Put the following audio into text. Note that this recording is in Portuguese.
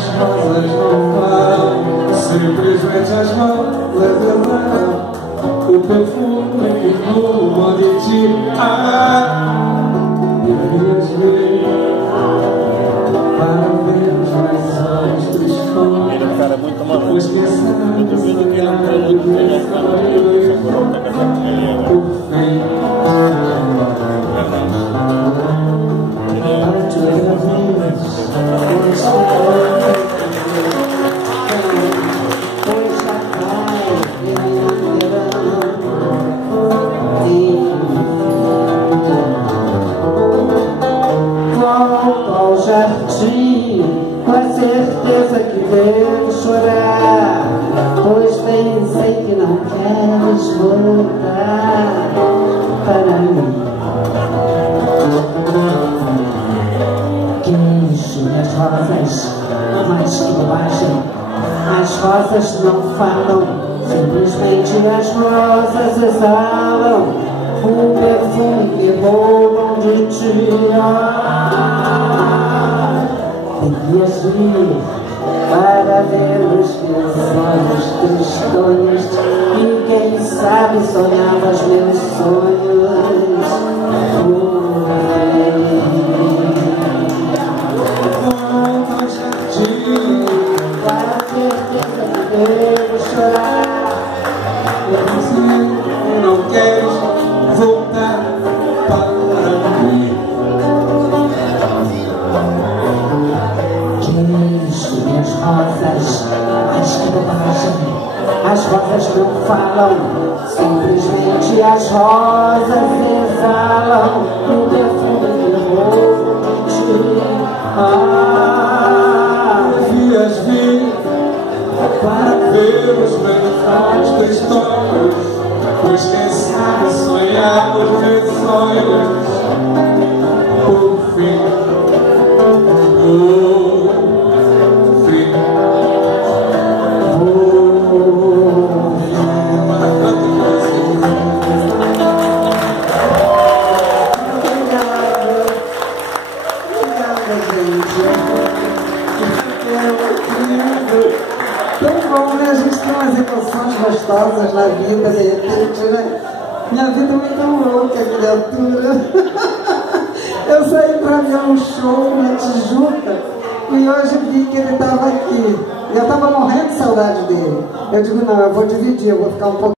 As rosas não falam, simplesmente as rosas exalam o perfume que voa de ti. Devias ver para ver os meus olhos tristonhos. Ele é um cara muito maluco. Pois quem sabe Eu duvido que ele não está muito melhor que ele. Essa coroa está casada com ele agora. por fim. Volto ao jardim com a certeza que devo chorar, pois pensei que não queres voltar para mim. Queixo as rosas, mas que bobagem. As rosas não falam, simplesmente as rosas exalam o perfume que roubam de ti. Devias vir para ver os meus olhos tristonhos e quem sabe sonhava os meus sonhos. Volto ao jardim Para a certeza que devo chorar, e não queres voltar para mim. queixo minhas rosas, mas que bobagem. As rosas não falam, simplesmente as rosas exalam o perfume que roubam de ti. Devias vir para ver os meus olhos tristonhos, pois quem sabe sonhar os meus sonhos. Por fim, Tão bom, né? A gente tem umas emoções gostosas na vida, de repente, né? Minha vida é muito louca, criatura. Eu saí para ver um show na Tijuca e hoje vi que ele estava aqui. Eu estava morrendo de saudade dele. Eu digo, não, eu vou dividir, eu vou ficar um pouco.